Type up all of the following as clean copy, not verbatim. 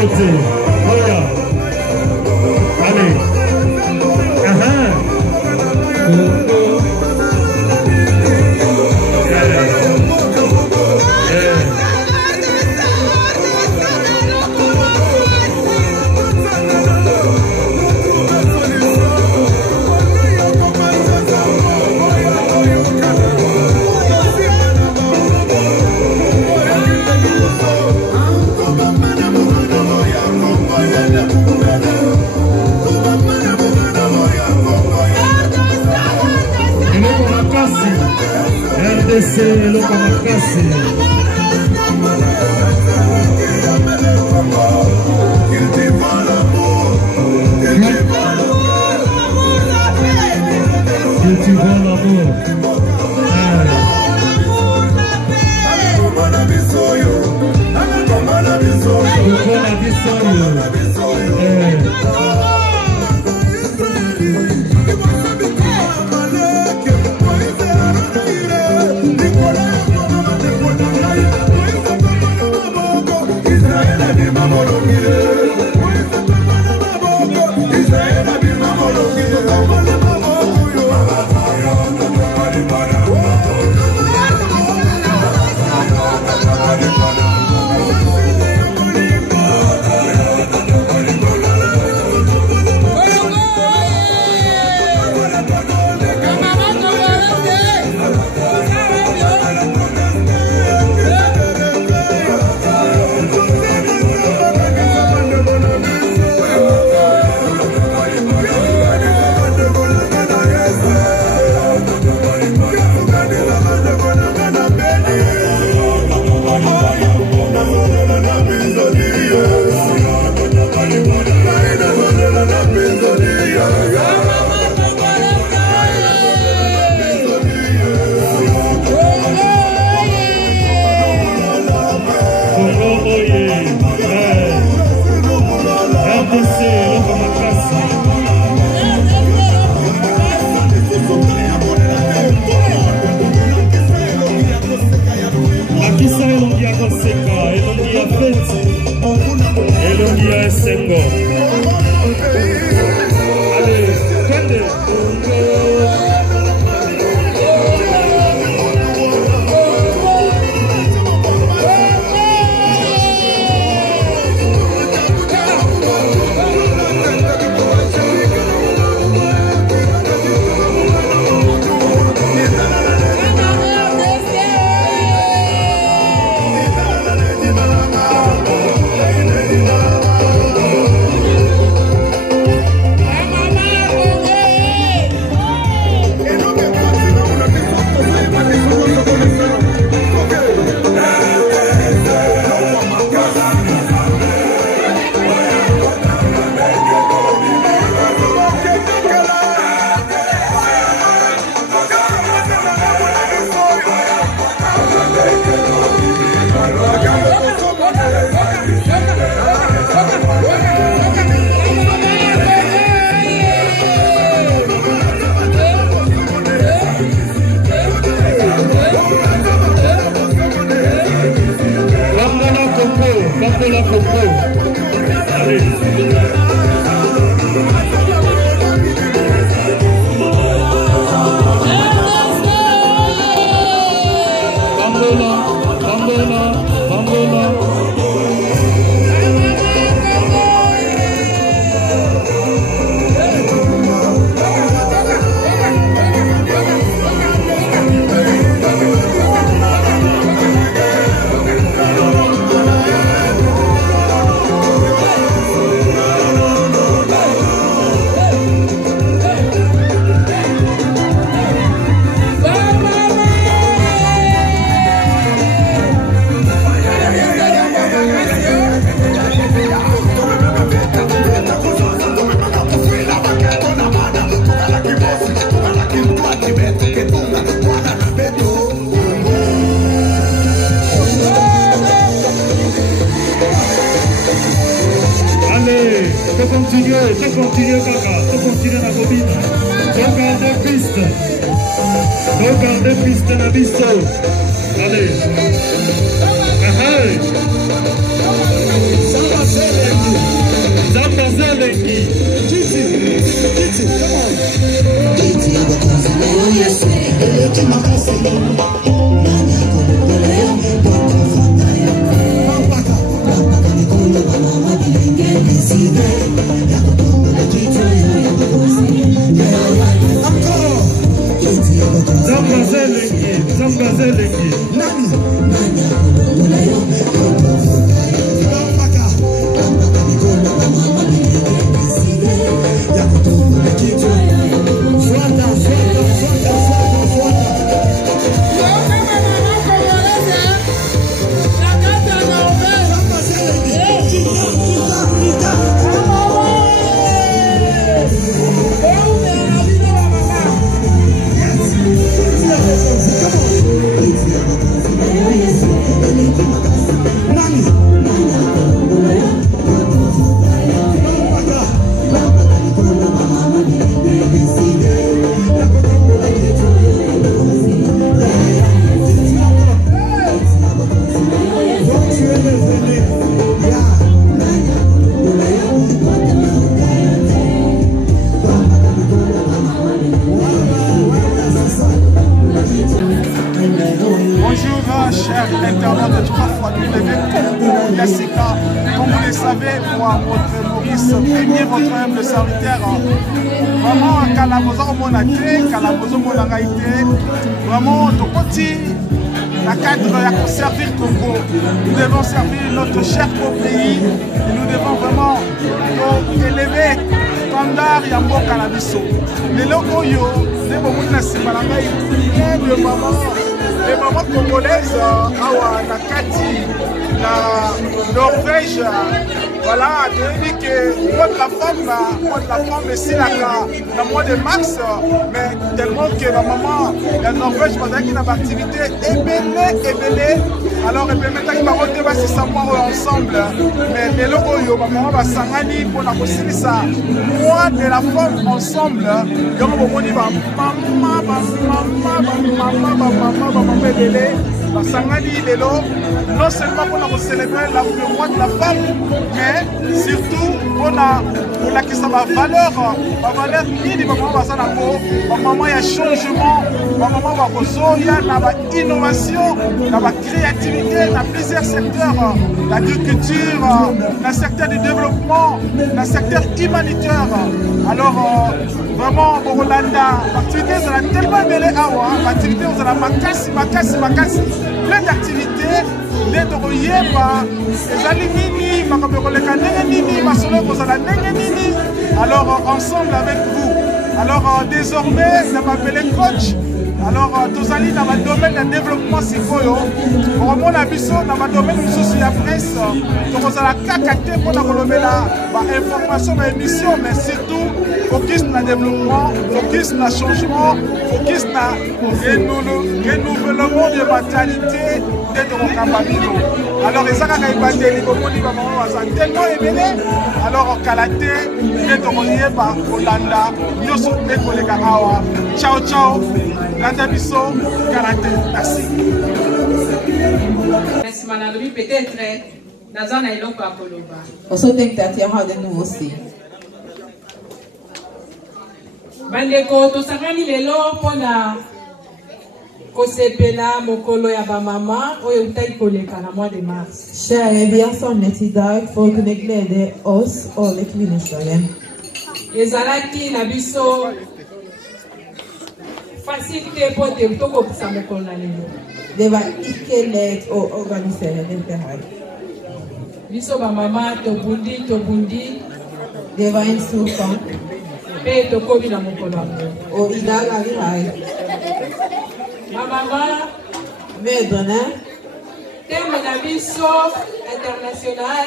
côté. Voilà. Allez. RDC, Loco Makasi. Cultivons l'amour. Continue kaka, continue na bobine. Garde piste. Garde piste na biso. Allez. Hey. Comme vous le savez, moi, votre Maurice, premier votre humble serviteur, vraiment, Kalabozo Monate, Kalabozo Monagaïté, vraiment, de côté, la cadre de servir Congo. Nous devons servir notre cher pays et nous devons vraiment élever le standard Yambo Kalabiso. Mais le Oyo, c'est pour nous de maman. Les mamans congolaises, la Kati, la Norvège, voilà, dit que moi de la femme, ici, la mois de mars, mais tellement que la maman, la Norvège, pendant qu'il a une activité ébélée, alors, et puis maintenant qu'il va se savoir ensemble, mais les locaux, maman va s'engager pour la possibilité ça. Moi de la femme ensemble, il y a non seulement pour célébrer le mois de la femme, mais surtout pour la valeur nini maman il y a changement, maman il y a innovation, la créativité dans plusieurs secteurs, l'agriculture, dans le secteur du développement, dans le secteur humanitaire. Alors vraiment pour Rolanda, l'activité vous a tellement mêlé à l'activité vous a makasi, plein d'activités. Alors ensemble avec vous. Alors désormais, je m'appelle coach. Alors tous allés dans le domaine du développement psychoyo. Pour mon abisso dans le domaine de la presse, donc vous allez cacter pour la information, mais émission, mais surtout focus sur le développement, focus sur le changement, focus sur le renouvellement de mentalité de Rokambabino. Alors les gens qui ont été tellement aimés, alors Kalaté, les Toroyé par Olanda, Yosu et collègues Awa. Ciao, ciao. Landabiso, Kalaté. Merci. Merci, madame. Peut-être, dans un aïlo à Koloba. On se dit que tu as de nouveau aussi. Bandeko, tu savais les lots pour la Kosepela, Mokolo ya ba mama, oyo utai koleka na mois de mars. Kära, vi har samlat idag för att kunna glädja oss alla kvinnodagen. Ezalaki na biso facilité pour te toko pisa mokolo na lelo. Det var icke lätt att organisera det här. Biso ba mama tobundi. Det var en stor kamp. Pe tokomi na mokolo yango. Och idag är vi här. Mama, mödrarna, thème na biso international,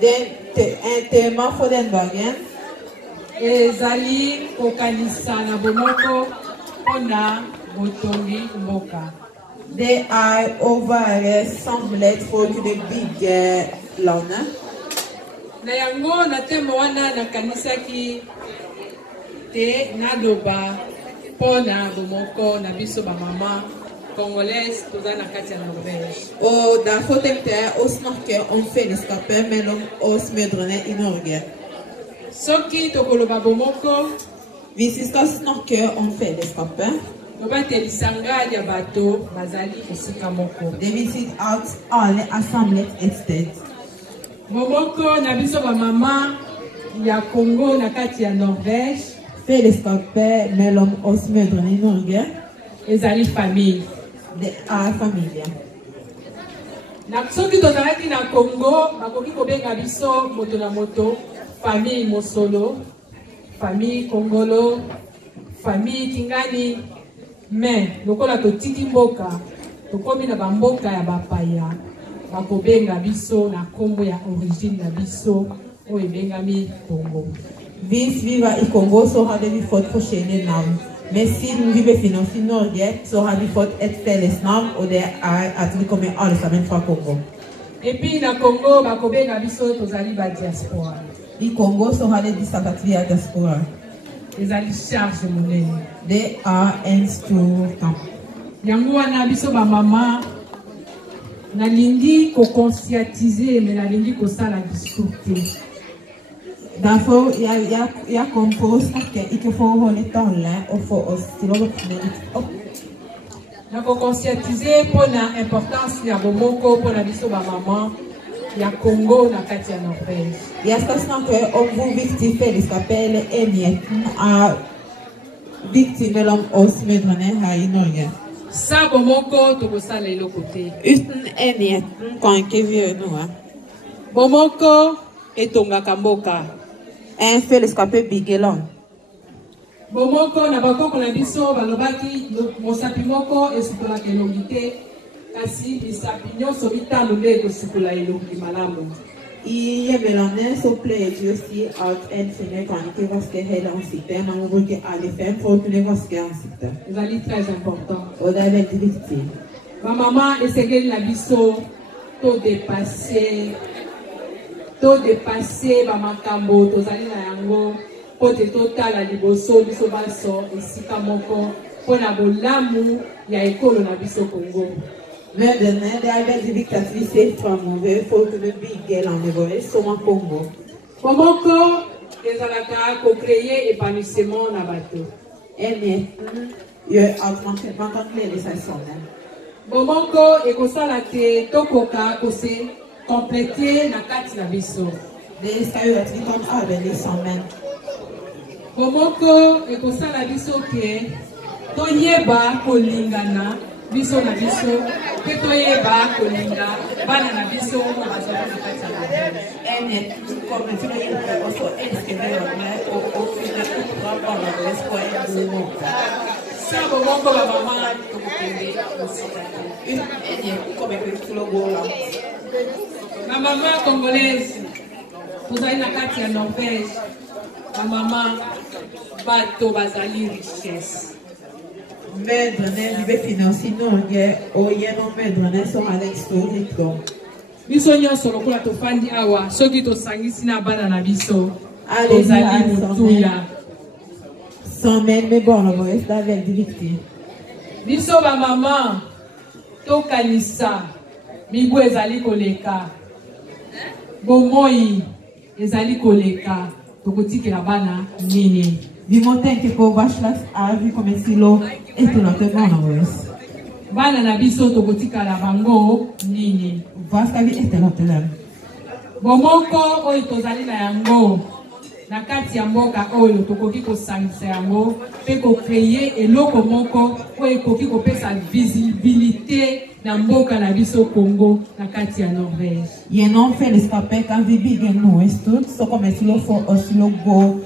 un tema för den dagen. Ezali kokanisa na bomoko pona botongi mboka. Det är att vara samlat för att kunna bygga landet. Na yango na thème wana nakanisaki te nadoba pona bomoko na biso ba mama congolaise toza na kati ya Norvège. Och därför tänkte jag att snacka om fällskapet mellan oss mödrarna i Norge. Soki tokoloba bomoko Visita snorkel on fait des copains. They visit out all the assemblées estates. Momoko na biso ba mama ya Congo na kati ya Norvège. Fait des copains, mais l'homme aussi me donne Norvège. Ezali famille. De a familia. Na soki tozalaki na Congo, bakoki kobenga biso moto na moto, famille Mosolo, famille Congolo, famille Kingani. Mais lokola totiki mboka, tokomi na bamboka ya bapaya, bakobenga biso na kombo ya origine na biso, o ebengami Congo. Vis viva i Congo sera de fort prochaine nam. Mais si nous vivons financier Norge, sera de fort et feles nam ou de atli comme all sa même fois Congo. Et puis na Congo bakobenga biso tozali ba diaspora. I Congo sera de disakatli a diaspora. Ezali charge monene. They are in-store camp. Yango wana biso ba mama nalingi ko conscientiser mais nalingi ko sala discuter. Daarvoor ja compose ik heb voor het online of voor ons op. Na ko conscientiser pour la importance ya bomoko pour la biso ba mama ya Congo na kati ya Norvège. Ja staan que om vous victime felis kapelle emiet a victime l'homme os medrone ha in Norge. Sa bomoko to ko sala ilo côté. Usten emiet quand que vieux nous. Bomoko etonga kamboka. Un felis kapelle bigelon. Bomoko na bakoko na biso balobaki mosapi moko esukola kelongite kasi misapi nyonso mitano nde ekosikola elongi malamu. I melane so play aussi out en fine quand que was que hele en site na mo que alle fem for que was que en site. Ezali très important. O da avec victime. Ma maman esegeli na biso to dépasser ba makambo tozali na yango pote totala liboso biso baso esika moko pona bolamu ya ekolo na biso Congo. Mais de n'être avec des dictatures, c'est pas mauvais. Il faut que le big girl en évolue sur mon Congo. Bomoko, ezalaka ko créer épanouissement na bato. Et mais, il y a augmentement de l'élection. Bomoko, ekosala te tokoka kose compléter na kati na biso. Les escaliers qui comme avec les semaines. Bomoko, ekosala biso ke toyeba kolingana. Biso na biso, que toyeba kolinga, bana na biso bazala na kati ya Et comme tu l'as dit, on se inscrit au final pour avoir l'espoir de nous. Ça, bomoko ba mama tokokende osika. Et comme tu l'as dit, ma maman congolaise, tozali na kati ya Norvège, ma maman bato bazali richesse. Medrone vive financier Norge o yeno medrone so Alex Torito. Biso nyonso lokola tofandi awa soki tosangisi na bana na biso tozali mutuya. Sans même mais bon on reste avec des victimes. Biso ba mama tokanisa mibu ezali koleka. Bomoi ezali koleka tokotikela bana nini. Vimoten que pour Bachlas a vu comme si l'eau est tout notre bon. Bana na biso tokotika la bango nini. Vasca vi est notre lame. Bomoko oyo tozali na yango na kati ya mboka oyo tokoki kosangisa yango pe ko créer eloko moko oyo ekoki kopesa visibilité na mboka na biso Congo na kati ya Norvège. Ye non fait l'escapé quand vi big nous est tout so comme si l'eau faut aussi le go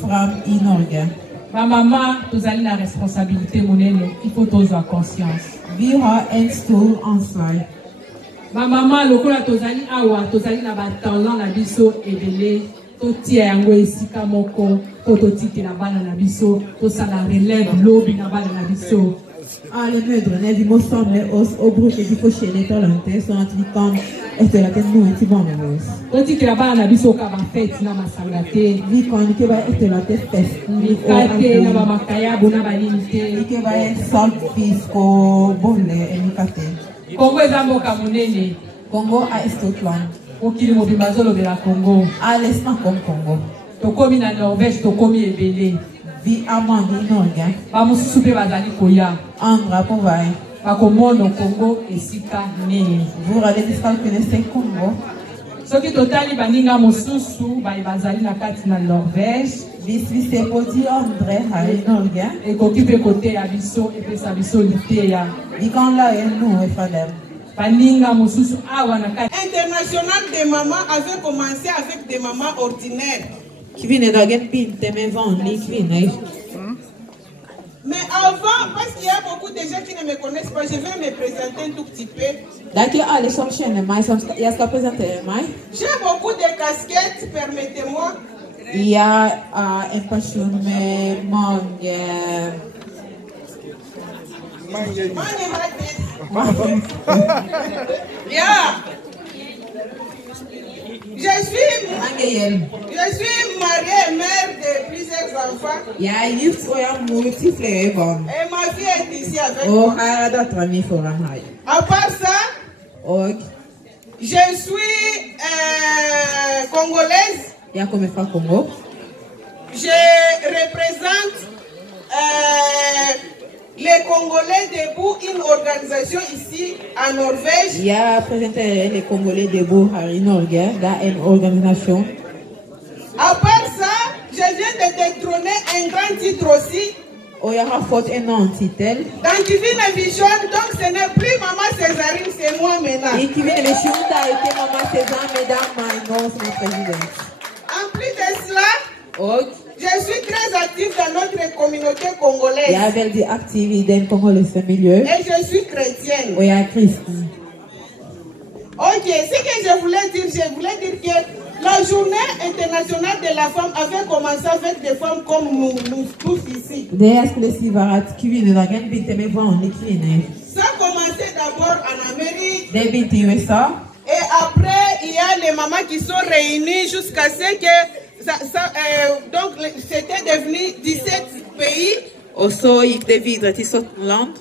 from Norge. Ma maman, tozali na responsabilité monene, il faut tozwa conscience. Vi har en stor ansvar. Ma maman, lokola tozali awa, tozali na batalent na biso ebele, totia yango esika moko, totikela bana na biso, tosala relève lobi na bana na biso. Les medrone vi må samle oss og bruke de forskjellige talenter sånn at vi kan etterlate noe til barnevårs. Totikela bana na biso ka ba fête na masanga te. Vi kan ikke bare etterlate festen og alkohol. Na ba makayabo na ba nini te. Ikke bare salt, fisk og bolle eller kate. Congo eza mboka monene. Congo a et stort land. Okili mobimba zolobela Congo. Alle snakker om Congo. Tokomi na Norvège, tokomi ebele. Vi amandi Norge. bamosusu mpe bazali koya Andra povai. bakomona Congo esika nini. Vous allez discalculer Congo. soki totali baninga mosusu bazali na kati na Norvège Vis se podi André hai Norge. ekoki mpe koteya biso epesa biso liteya Vi kan la nous et fadem. baninga mosusu awa na kati. International des mamans avait commencé avec des mamans ordinaires. Kvine dagen pinte med vanlig kvinner. Mais avant, parce qu'il y a beaucoup de gens qui ne me connaissent pas, je vais me présenter un tout petit peu. Daqui alle som känner mig, jag ska presentera mig. J'ai beaucoup de casquettes, permettez-moi. Jag har en person med många... Yeah. Je suis mariée et mère de plusieurs enfants. Jag är gift och jag är mor till flera barn. Et ma fille est ici avec Och moi. här är dottern min foran här. À part ça, Och je suis congolaise. jag kommer från Kongo. Je représente les Congolais debout, une organisation ici en Norvège. Jag presenterar les Congolais debout här i Norge. Det är en organisation. À part ça, je viens de détrôner un grand titre aussi. Och jag har fått en annan titel. Dans Divine Vision, donc ce n'est plus Maman Césarine, c'est moi maintenant. I Kvine Vision, där är det mamma César Mesdames Maïno som är president. En plus de cela, Och je suis très active dans notre communauté congolaise. jag är väldigt aktiv i den kongolesiska miljön. Et je suis chrétienne. Och jag är kristen. Ok, ce que je voulais dire que la journée internationale de la femme avait commencé avec des femmes comme nous tous ici. Det jag skulle säga var att kvinnodagen blir med vanliga kvinnor. Ça a commencé d'abord en Amérique. Det blir i USA. Et après, il y a les mamans qui sont réunies jusqu'à ce que donc c'était devenu 17 pays. Och så gick det vidare till 17 land.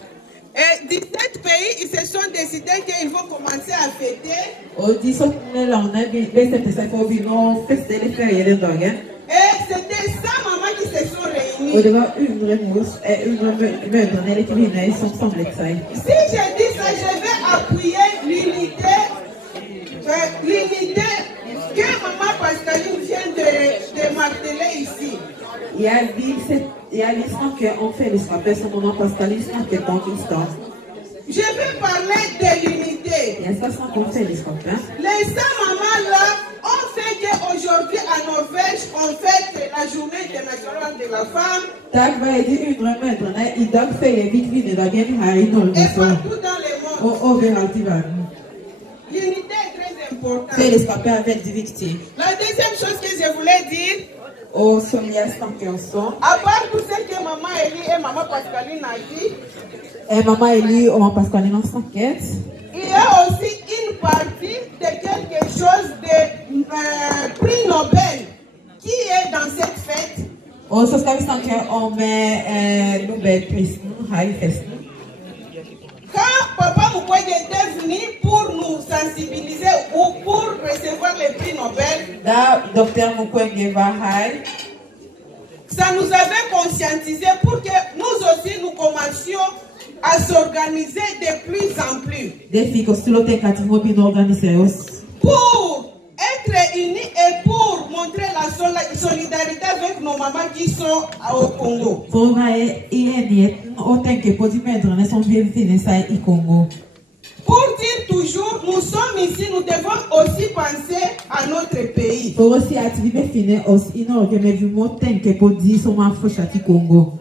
Et 17 pays, ils se sont décidés qu'ils vont commencer à fêter. Och de 17 länderna bestämde sig för att börja festa eller fira den dagen. Et c'était 100 mamans qui se sont Och réunies. det var undre mödrarna eller kvinnor som samlade sig. Si je dis ça, je vais appuyer l'unité que Maman Pascaline vient de marteler ici. Jag vill snacka om fällskapet som mamma Pascaline snackade om i stan. Je vais parler de l'unité. Jag ska snacka om fällskapet. Les 100 mamans-là ont fait qu'aujourd'hui à Norvège, on fête la journée internationale de la femme. Tack vare de undre mödrarna, idag firar vi kvinnodagen här i Norge Et partout dans le monde. och överallt i världen. L'unité est très importante. Fällskapet är väldigt viktigt. La deuxième chose que je voulais dire, Och som jag snackar också, à part tout ce que Maman Elie et Maman Pascaline a dit, mamma Eli och mamma Pascaline har snackat. il y a aussi une partie de quelque chose de prix Nobel qui est dans cette fête. Och så ska vi snacka om Nobelprisen här i festen. Quand Papa Mukwege était venu pour nous sensibiliser ou pour recevoir le prix Nobel, Där Dr. Mukwege var här, ça nous avait conscientisé pour que nous aussi nous commencions à s'organiser de plus en plus. det fick oss till att tänka att vi måste organisera oss. Pour être unis et pour montrer la solidarité avec nos mamans qui sont au Congo. För att vara i enigheten och tänka på de mödrarna som befinner sig i Kongo. Pour dire toujours, nous sommes ici, nous devons aussi penser à notre pays. För att säga att vi befinner oss i Norge, men vi måste tänka på de som har fortsatt i Kongo.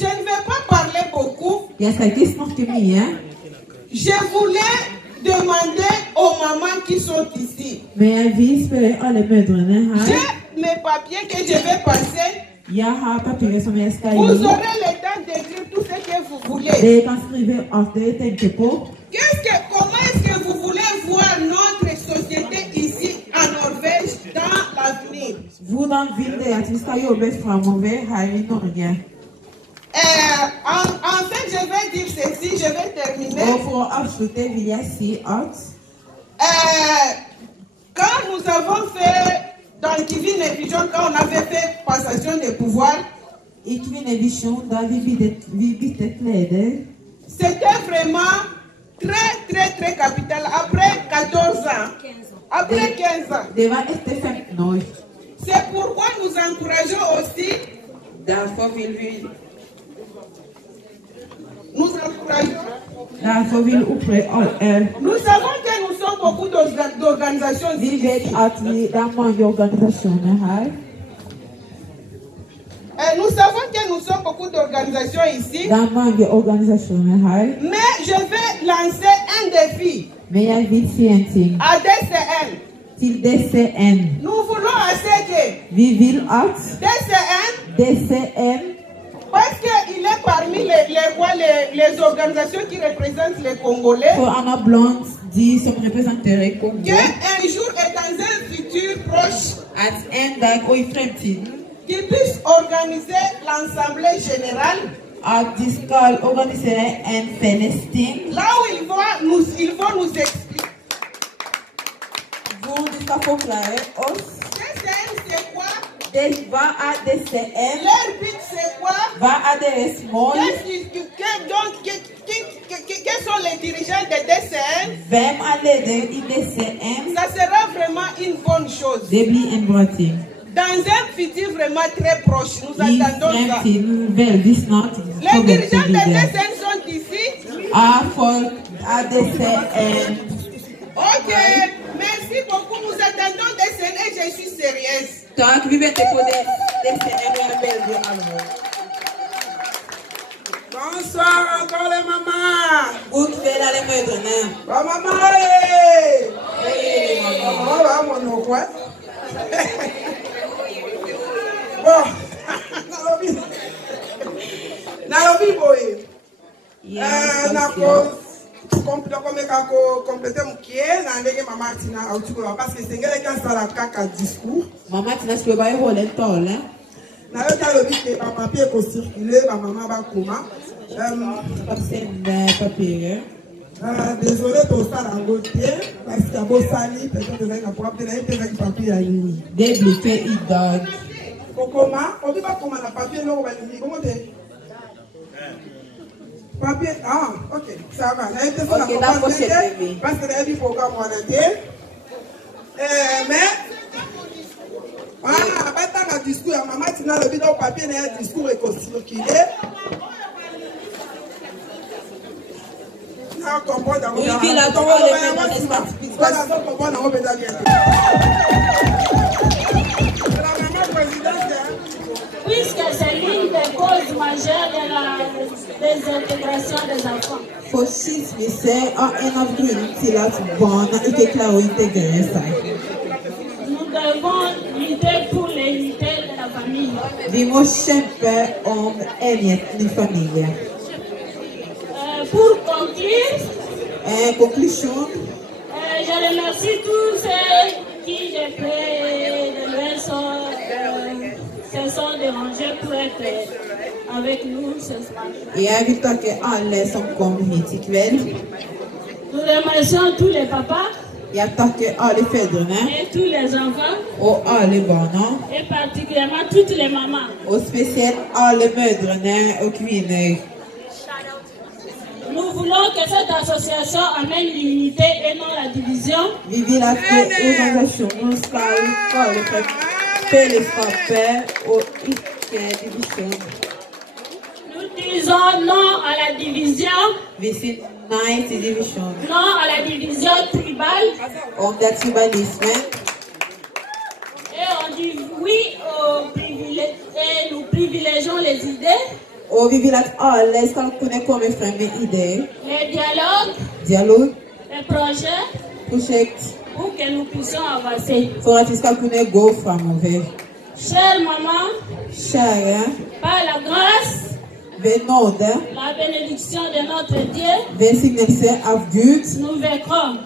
Je ne vais pas parler beaucoup. Jag ska inte snacka mer, Je voulais demander aux mamans qui sont ici. men jag vill fråga alla mödrarna här. J'ai mes papiers que je vais passer. Jag har papirer som jag ska Vous ge. aurez le temps d'écrire tout ce que vous voulez. Det jag kan skriva allt det jag tänker på. Comment est-ce que vous voulez voir notre société ici en Norvège dans l'avenir? Hvordan vill det att vi ska jobba framöver här i Norge? En fait, je vais dire ceci, je vais terminer. Och för att avsluta vill jag säga att Quand nous avons fait dans Divine Vision, quand on avait fait passation de pouvoir, C'était vraiment très capital. Après 14 ans, après 15 ans. C'est pourquoi nous encourageons aussi. Nous encourageons. Nous savons que nous sommes beaucoup d'organisations. Nous savons que nous sommes beaucoup d'organisations ici. Mais je vais lancer un défi à DCN. Nous voulons assez que DCN, parce qu'il est parmi les organisations qui représentent les Congolais, qu'un jour et dans un futur proche, qu'il puisse organiser l'Assemblée générale, là où ils vont nous expliquer. DCN c'est quoi? Leur but c'est quoi? Quels sont les dirigeants de DCN? Ça sera vraiment une bonne chose. Dans un futur vraiment très proche, nous attendons ça. Les dirigeants de DCN sont ici. Ok, merci beaucoup. Nous attendons DCN et je suis sérieuse. Bonsoir encore les mamans. compléter mon pied, maman Tina parce que c'est quelqu'un qui a la caca discours. Maman Tina, je peux pas y rouler le temps, hein? Na yo ta lobi que papier ko circuler, ma maman va comment? Papier. Désolé pour ça la beauté parce que beau sali peut-être que na pour obtenir un papier à lui. Déblité il donne. Comment? On dit pas comment la papier non va lui comment t'es? Papier, ah, ok, ça va. Là, il faut la comprendre parce que là, il faut qu'on m'en ait. Mais, voilà, après, dans le discours, maman, tu n'as le bidon papier, il y a un discours circulé. Non, comprends dans le puisque c'est l'une des causes majeures de la désintégration des enfants. Nous devons lutter pour l'unité de la famille. Pour conclure, je remercie tous ceux qui, se sont dérangés pour être avec nous ce soir. Nous remercions tous les papas et tous les enfants et particulièrement toutes les mamans. Nous voulons que cette association amène l'unité et non la division. Nous disons non à la division. Non à la division tribale. Et on dit oui aux privilèges. Et nous privilégions les idées. Les dialogues. Les projets. Pour que nous puissions avancer. Chère maman, par la grâce, la bénédiction de notre Dieu, nous vaincrons.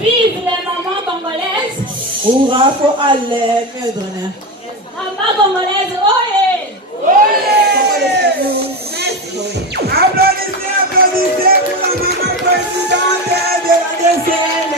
Vive les mamans congolaises. Maman congolaise, ohé! Applaudissez pour la maman présidente de la DCN.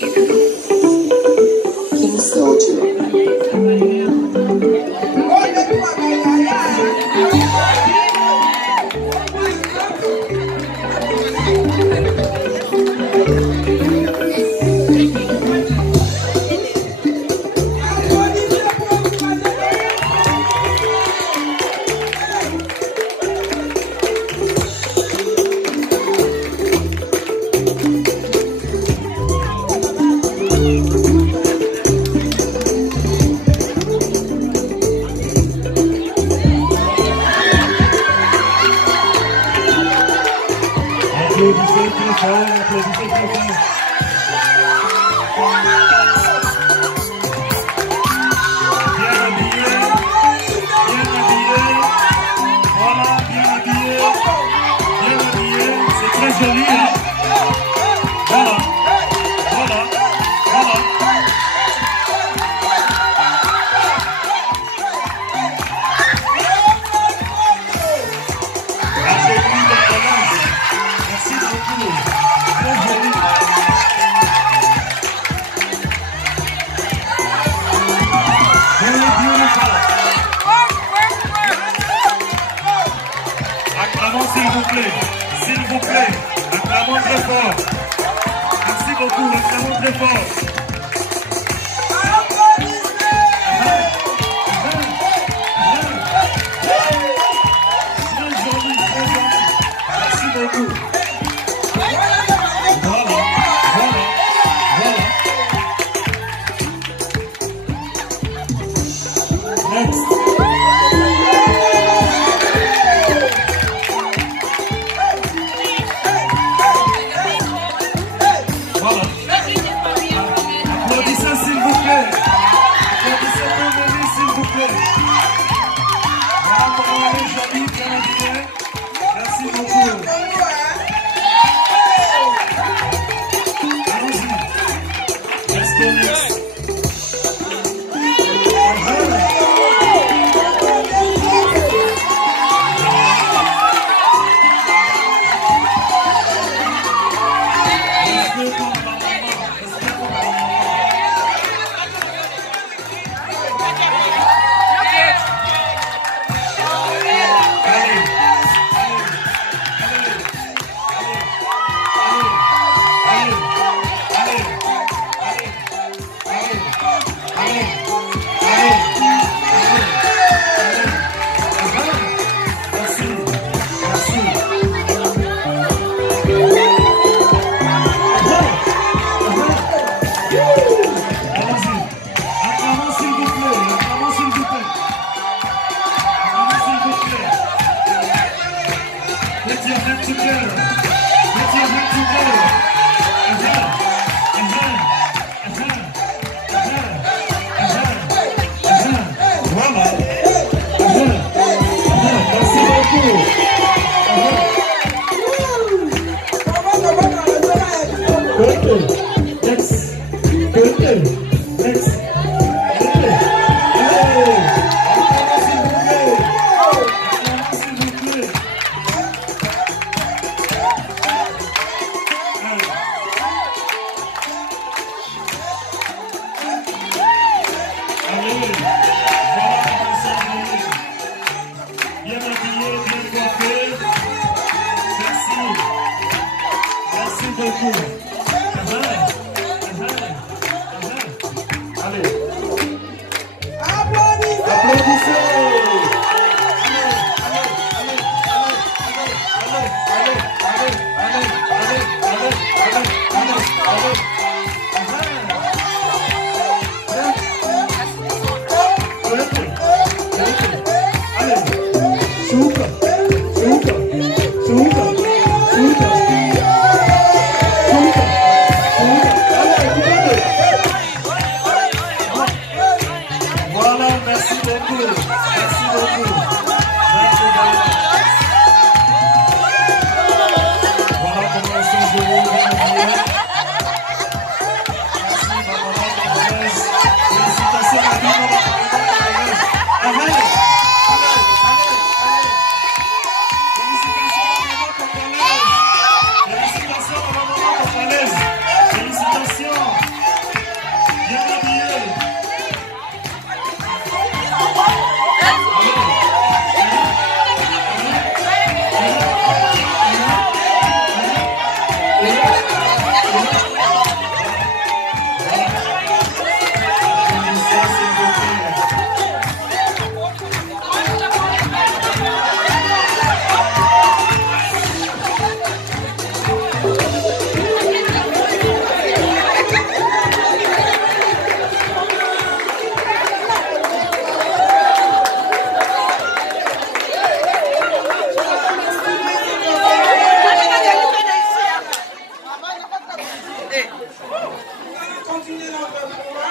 King Soldier. continuer notre programme.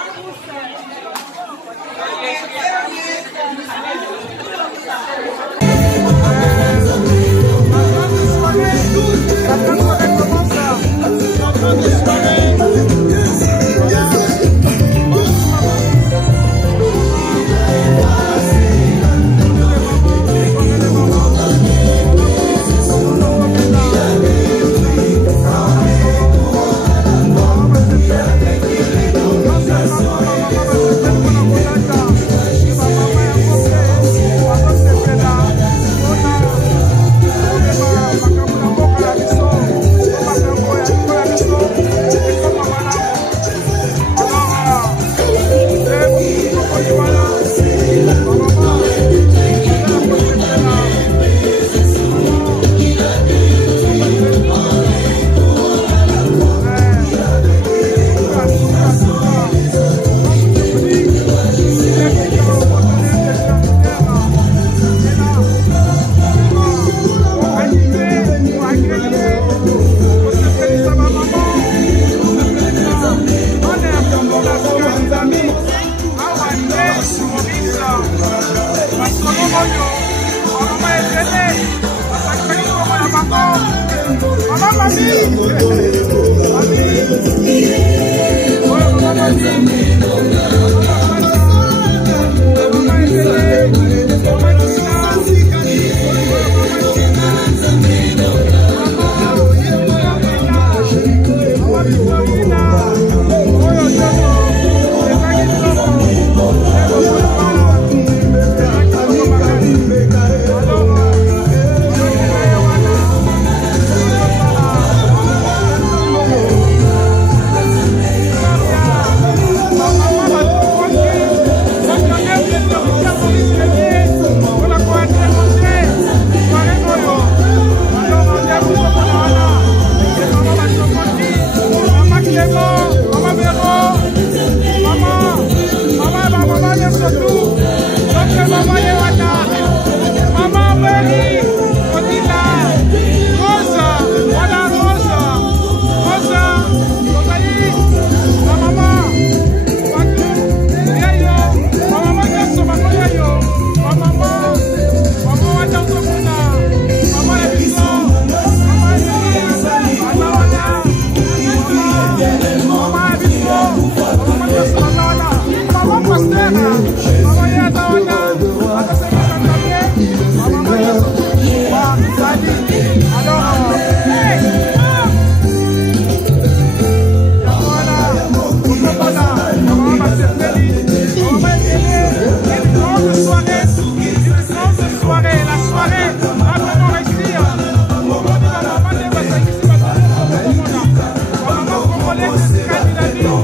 Candidat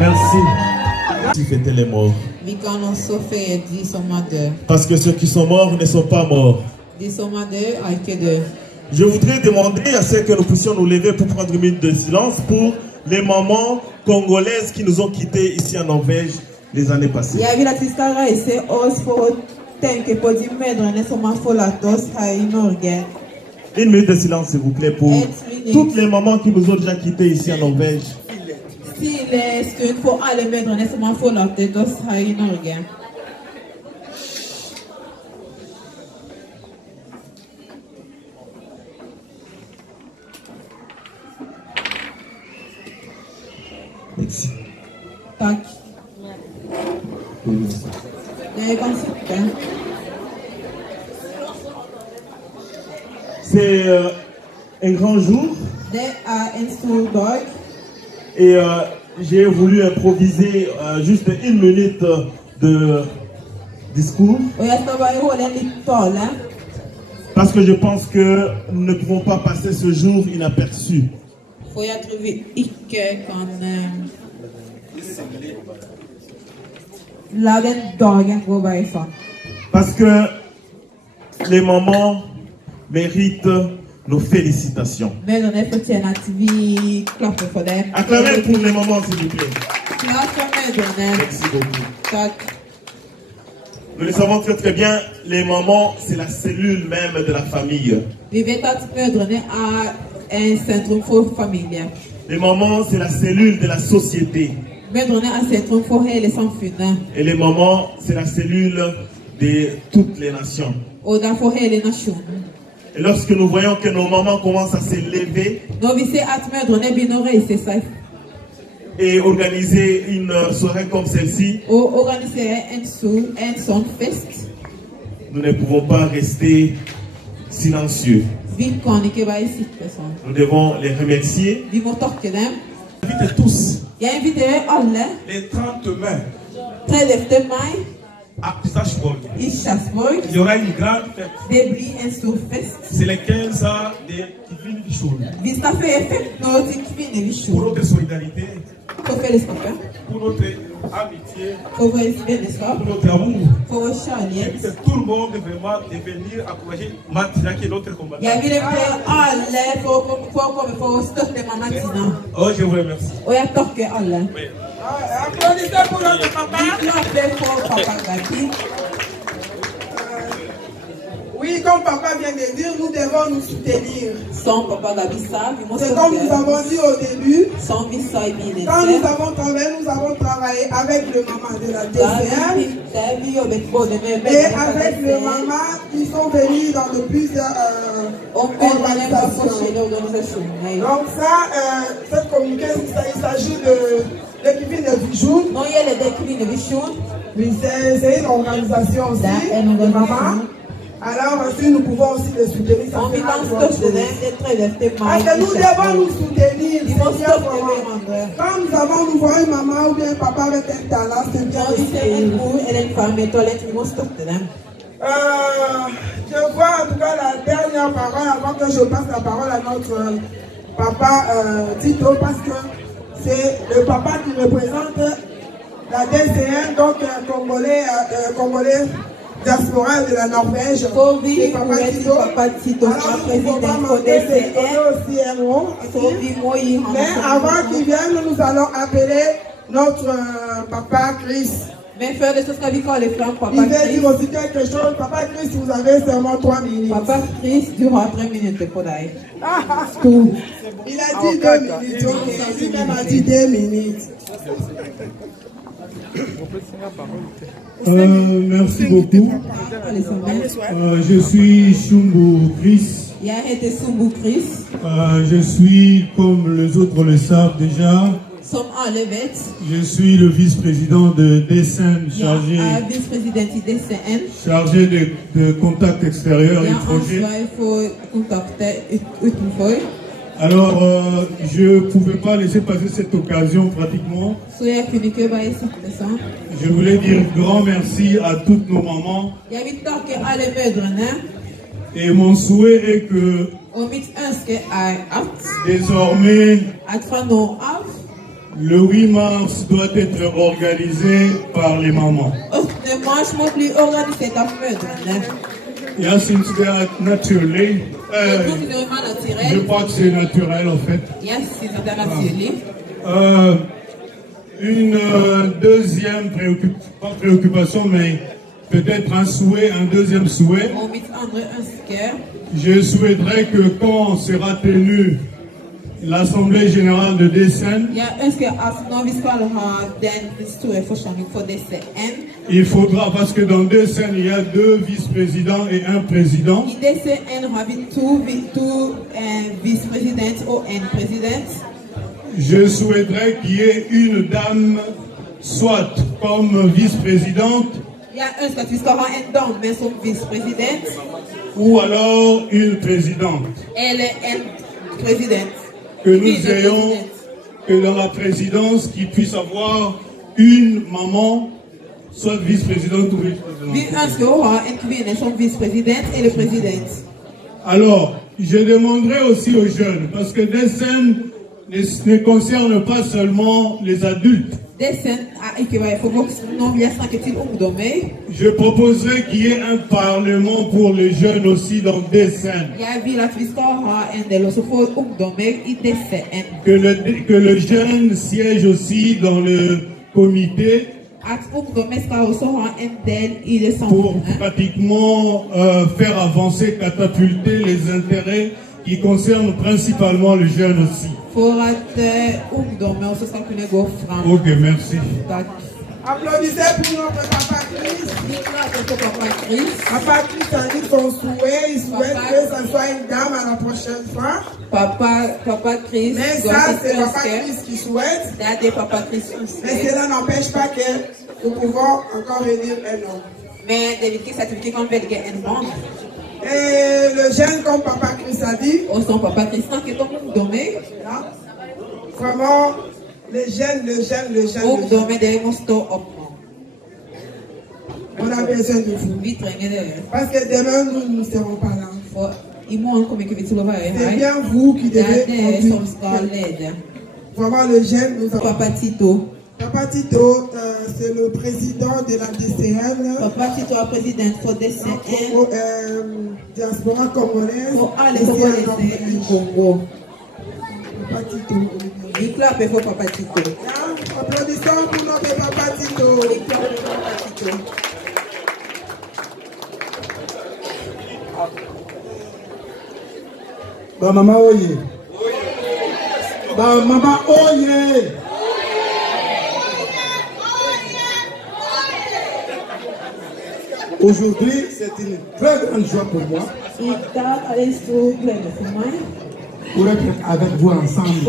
Merci. Tu fêtais les morts. Parce que ceux qui sont morts ne sont pas morts. Je voudrais demander à ceux que nous puissions nous lever pour prendre une minute de silence pour les mamans congolaises qui nous ont quittés ici en Norvège les années passées. Une minute de silence s'il vous plaît pour toutes les mamans qui nous ont déjà quittés ici en Norvège. Merci. C'est un grand jour et j'ai voulu improviser juste une minute de discours parce que je pense que nous ne pouvons pas passer ce jour inaperçu. Parce que les mamans méritent nos félicitations. Acclamez pour les mamans, s'il vous plaît. Merci beaucoup. Nous le savons très très bien, les mamans, c'est la cellule même de la famille. Les mamans, c'est la cellule de la société. Et les mamans, c'est la cellule de toutes les nations. Et lorsque nous voyons que nos mamans commencent à s'élever et organiser une soirée comme celle-ci, nous ne pouvons pas rester silencieux. Nous devons les remercier. Invitez tous les 30 mai à Sachborg. Il y aura une grande fête. C'est les 15 ans de Kivin Vichon. Pour notre solidarité, pour notre amitié, pour notre amour. J'invite tout le monde vraiment de venir encourager Matina qui est notre combattant. Oh, je vous remercie. Oui. Applaudissez pour notre papa. Oui, comme papa vient de dire, nous devons nous soutenir. C'est comme nous avons dit au début, quand nous avons travaillé avec le maman de la DCM et avec le maman qui sont venus dans de plusieurs organisations. Donc ça, cette communication, il s'agit de l'équipe de Vijoun. C'est une organisation aussi, de maman. Alors ensuite, nous pouvons aussi les soutenir. Parce que nous devons nous soutenir. Quand nous voyons maman ou bien papa avec un talent, c'est bien. Je vois en tout cas la dernière parole avant que je passe la parole à notre papa Tito, parce que c'est le papa qui représente la DCN, donc Congolais diaspora de la Norvège. C'est Papa Tito. Alors, il ne faut pas manquer aussi un mot. Mais avant qu'il vienne, nous allons appeler notre papa Chris. Il veut dire aussi quelque chose. Papa Chris, vous avez seulement 3 minutes. Papa Chris, tu auras 3 minutes pour d'ailleurs. Il a dit 2 minutes. Lui-même a dit 2 minutes. Merci beaucoup. Je suis Shumbu Chris. Je suis, comme les autres le savent déjà, je suis le vice-président de DCN chargé de contact extérieur et projet. Alors, je ne pouvais pas laisser passer cette occasion pratiquement. Je voulais dire grand merci à toutes nos mamans. Et mon souhait est que désormais, Le 8 mars doit être organisé par les mamans. Ja, sind wir natürlich. Je crois que c'est naturel en fait. Une deuxième préoccupation, mais peut-être un souhait, un deuxième souhait. Je souhaiterais que quand sera tenue l'Assemblée Générale de Desen, il faudra, parce que dans Desen, il y a 2 vice-présidents et 1 président. Je souhaiterais qu'il y ait une dame, soit comme vice-présidente, ou alors une présidente. Que nous ayons, que dans la présidence, qu'il puisse avoir une maman, soit vice-présidente ou vice-présidente. Alors, je demanderai aussi aux jeunes, parce que Desen ne concerne pas seulement les adultes. Je proposerai qu'il y ait un parlement pour les jeunes aussi dans Desen. Que le jeune siège aussi dans le comité pour pratiquement faire avancer, catapulter les intérêts qui concernent principalement les jeunes aussi. Ok, merci. Applaudissez pour notre papa Chris. Papa Chris a dit son souhait, il souhaite que ça soit une dame à la prochaine fois. Papa Chris. Mais ça, c'est Papa Chris qui souhaite. Mais cela n'empêche pas que nous pouvons encore élire un homme. Mais David ça veut qu'on veut un homme. Et le jeune, comme Papa Chris a dit, vraiment, le jeune. On a besoin de vous. Parce que demain, nous ne serons pas là. C'est bien vous qui devez conduire. Vraiment, le jeune, nous avons... Papa Tito. Papa Tito, c'est le président de la DCN. Papa Tito est président de DCN. Diaspora congolaise. Congo. Papa Tito. Il clappe pour Papa Tito. Applaudissons pour notre Papa Tito. Ba maman oye. Ba maman oye. Aujourd'hui, c'est une très grande joie pour moi pour être avec vous ensemble.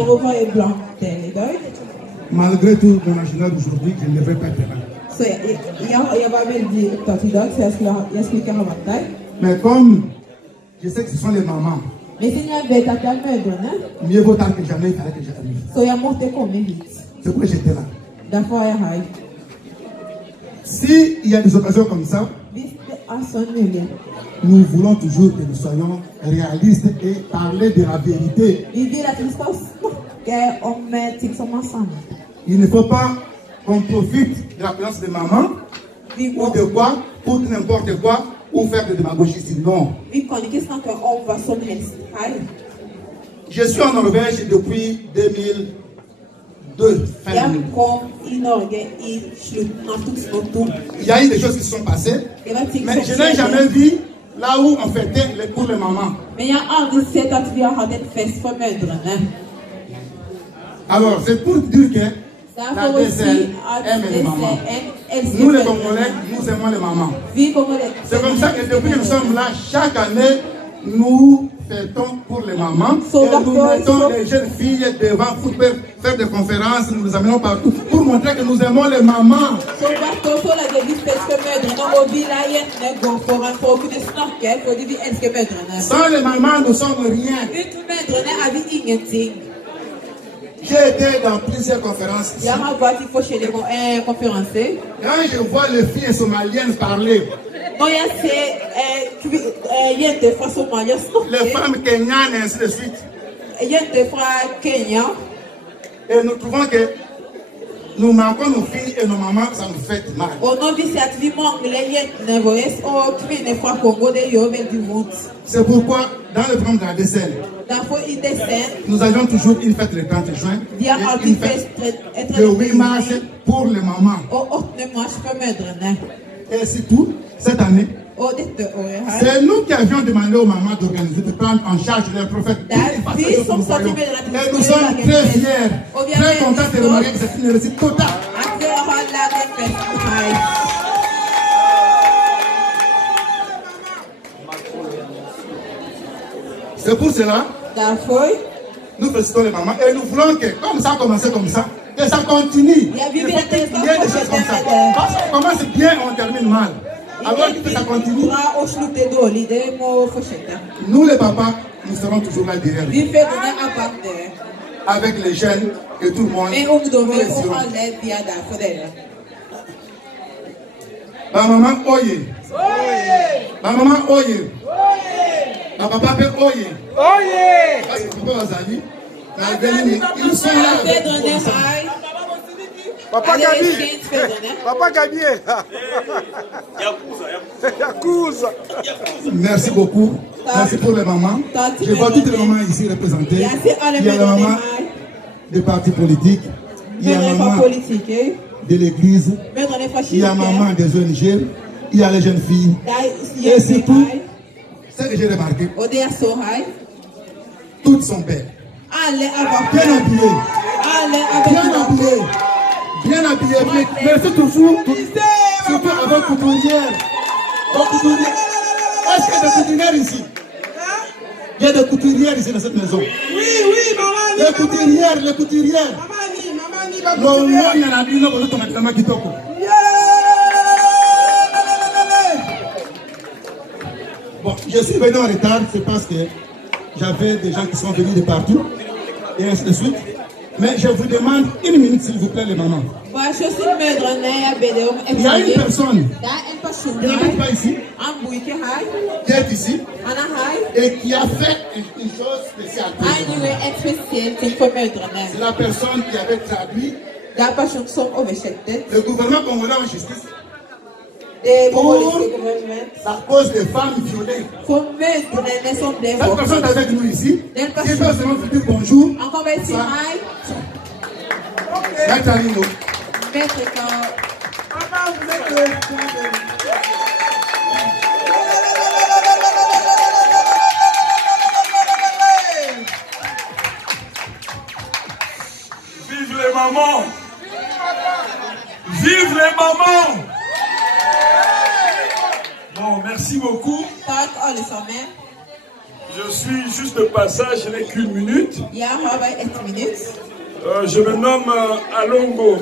Malgré tout mon agenda d'aujourd'hui, je ne devrais pas être là. Mais comme je sais que ce sont les mamans, mieux vaut tard que jamais, il fallait que j'arrive. C'est pourquoi j'étais là. S'il y a des occasions comme ça, nous voulons toujours que nous soyons réalistes et parler de la vérité. Il ne faut pas qu'on profite de la présence de maman ou de quoi, pour n'importe quoi, ou faire de démagogie. Sinon, je suis en Norvège depuis 2002. Il y a eu des choses qui se sont passées, mais je n'ai jamais vu là où on fêtait pour les mamans. Alors, c'est pour dire que la DCN aime les mamans. Nous les Congolais, nous aimons les mamans. C'est comme ça que depuis que nous sommes là, chaque année, nous fêtons pour les mamans. Et nous mettons les jeunes filles devant pour faire des conférences, nous les amenons partout pour montrer que nous aimons les mamans. Sans les mamans, nous sommes rien. J'ai été dans plusieurs conférences. Quand je vois les filles somaliennes parler, les femmes kenyanes et ainsi de suite, et nous trouvons que Nous manquons nos filles et nos mamans, ça nous fait mal. C'est pourquoi, dans le programme de la décenne, nous avions toujours une fête le 30 juin et une fête le 8 mars pour les mamans. Et c'est tout, cette année, c'est nous qui avions demandé aux mamans d'organiser, de prendre en charge leurs prophètes. Et nous sommes très fiers, très contents de remarquer que c'est une réussite totale. C'est pour cela nous félicitons les mamans et nous voulons que, comme ça a commencé comme ça, que ça continue. Il y a des choses comme ça. Parce qu'on commence bien, on termine mal. Alors que ça continue. Nous les papas, nous serons toujours là derrière. Avec les jeunes et tout le monde. Ma maman oye. Ma maman oye. Ma papa peut oye. Parce que papa Wazali, ils sont là. Papa Gabi. Papa Gabi. Yakuza. Merci beaucoup. Merci pour les mamans. Je vois toutes les mamans ici représentées. Il y a la maman des partis politiques. Il y a la maman de l'église. Il y a la maman des ONG. Il y a les jeunes filles. Et surtout, ce que j'ai remarqué, toutes sont belles. Bien habillées. Bien habillées. Mais c'est toujours, surtout avec couturière. Est-ce qu'il y a des couturières ici? Il y a des couturières ici dans cette maison. Oui, maman. Les couturières. Non, il y en a une autre qui toque. Bon, je suis venu en retard, c'est parce que j'avais des gens qui sont venus de partout, et ainsi de suite. Mais je vous demande une minute, s'il vous plaît, les mamans. Il y a une personne qui n'habite pas ici, qui est ici, et qui a fait une chose spéciale. C'est la personne qui avait traduit le gouvernement congolais en justice pour la cause des femmes violées. Cette personne est avec nous ici. Il peut seulement vous dire bonjour. Vive les mamans! Vive les mamans! Bon, merci beaucoup. Je suis juste de passage, je n'ai qu'une minute. Je me nomme Alongo.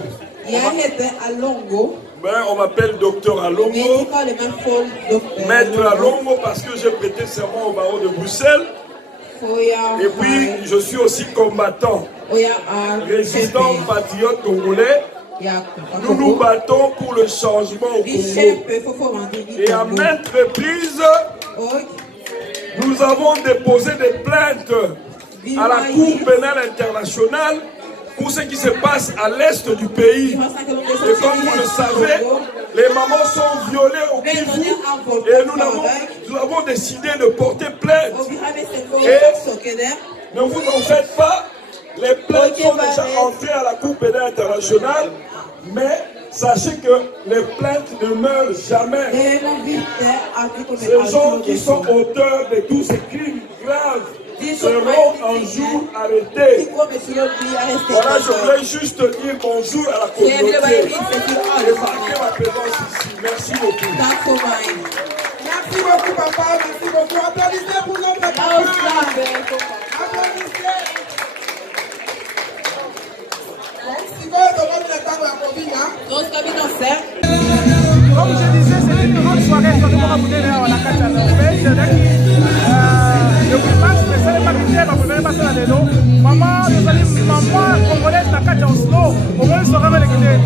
On m'appelle docteur Alongo. Maître Alongo parce que j'ai prêté serment au barreau de Bruxelles. Et puis, je suis aussi combattant, résistant, patriote congolais. Nous nous battons pour le changement au Congo. Et à maintes reprises, nous avons déposé des plaintes à la Cour pénale internationale pour ce qui se passe à l'est du pays. Et comme vous le savez, les mamans sont violées au Kivu et nous avons décidé de porter plainte. Et ne vous en faites pas, les plaintes sont déjà entrées à la Cour pénale internationale, mais sachez que les plaintes ne meurent jamais. Ces gens qui sont auteurs de tous ces crimes graves seront un jour arrêtés. Voilà, je voulais juste dire bonjour à la communauté et marquer ma présence ici. Merci beaucoup. Merci beaucoup, papa. Merci beaucoup. Applaudissez pour notre papa. Applaudissez. Comme je disais, c'est une grande soirée. Maman, maman congolaise na kati Oslo, au moins se réveille les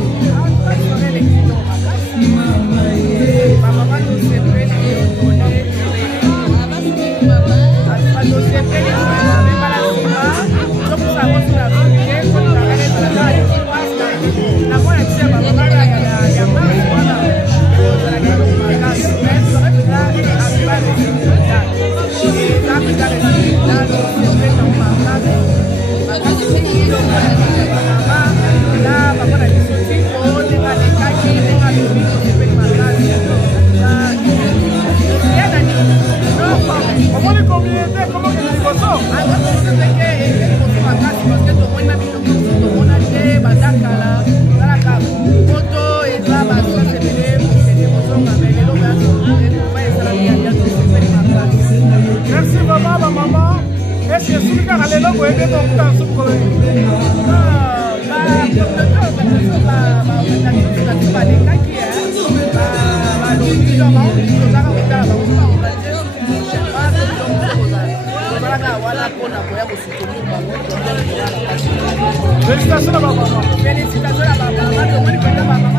Félicitations à ma maman. Félicitations à ma maman. Comment il peut ma maman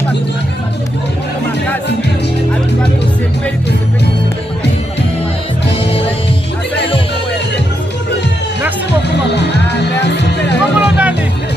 merci beaucoup maman. Merci. Comment on a dit?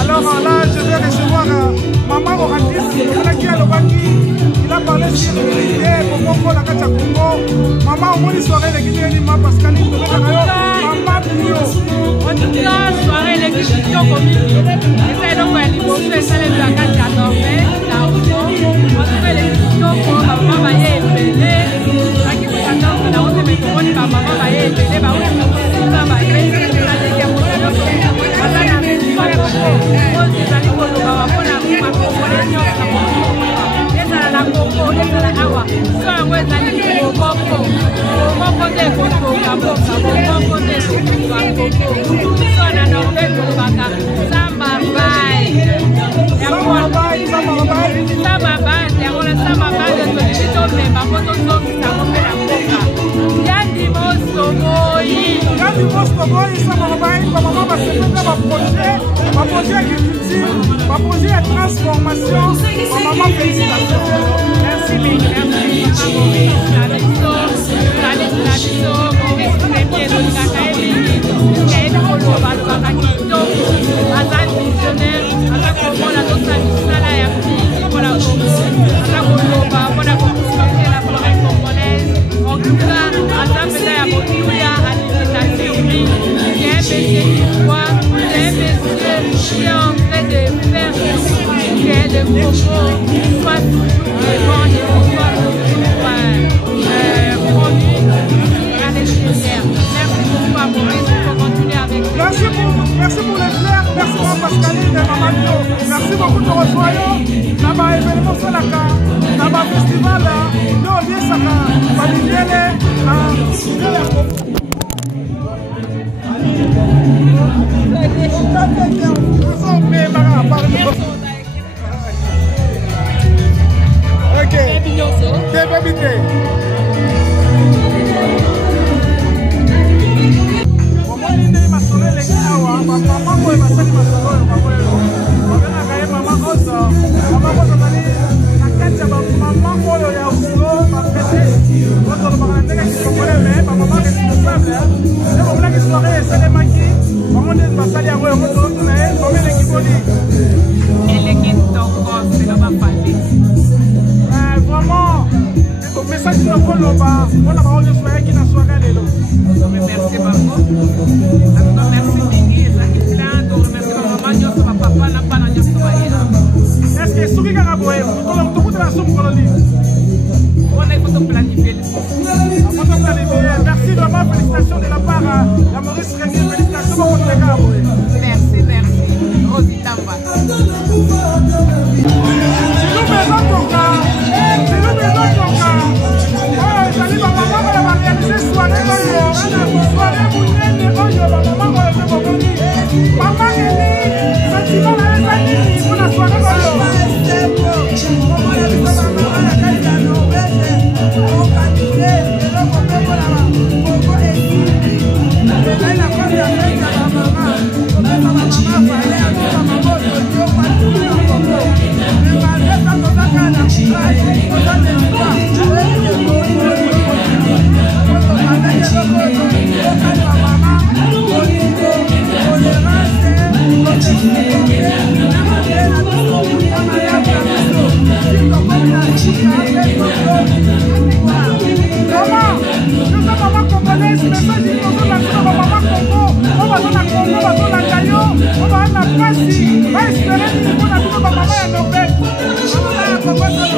Alors là, je vais recevoir Maman Orandis, il a parlé sur l'unité pour Congo, la Kacha Congo. Maman, au moins, il soirée, les Guinéens, Pascal, Maman Pio. En tout cas, soirée, les Guinéens, essaye de faire les choses, essaye de faire la Kacha Dormé, la Ozo. En tout cas, les Guinéens, maman va y épeler. Qui peut s'attendre que la Ozo, mais pour moi, maman va y épeler, va y épeler. Ma projet agriculture, ma projet de transformation, ma maman félicitations. Merci, merci. Merci pour les fleurs, merci pour Pascaline et Maman Dio. Merci beaucoup de rejoindre. Naba événement Salaka, Naba festival, nous oubliez Saka, Balibiele, merci de ma félicitation de la part de Maurice Rémy, félicitations pour votre gars. Merci, merci. Rosita va. merci. Va espérer que nous avons maman à Norvège. Maman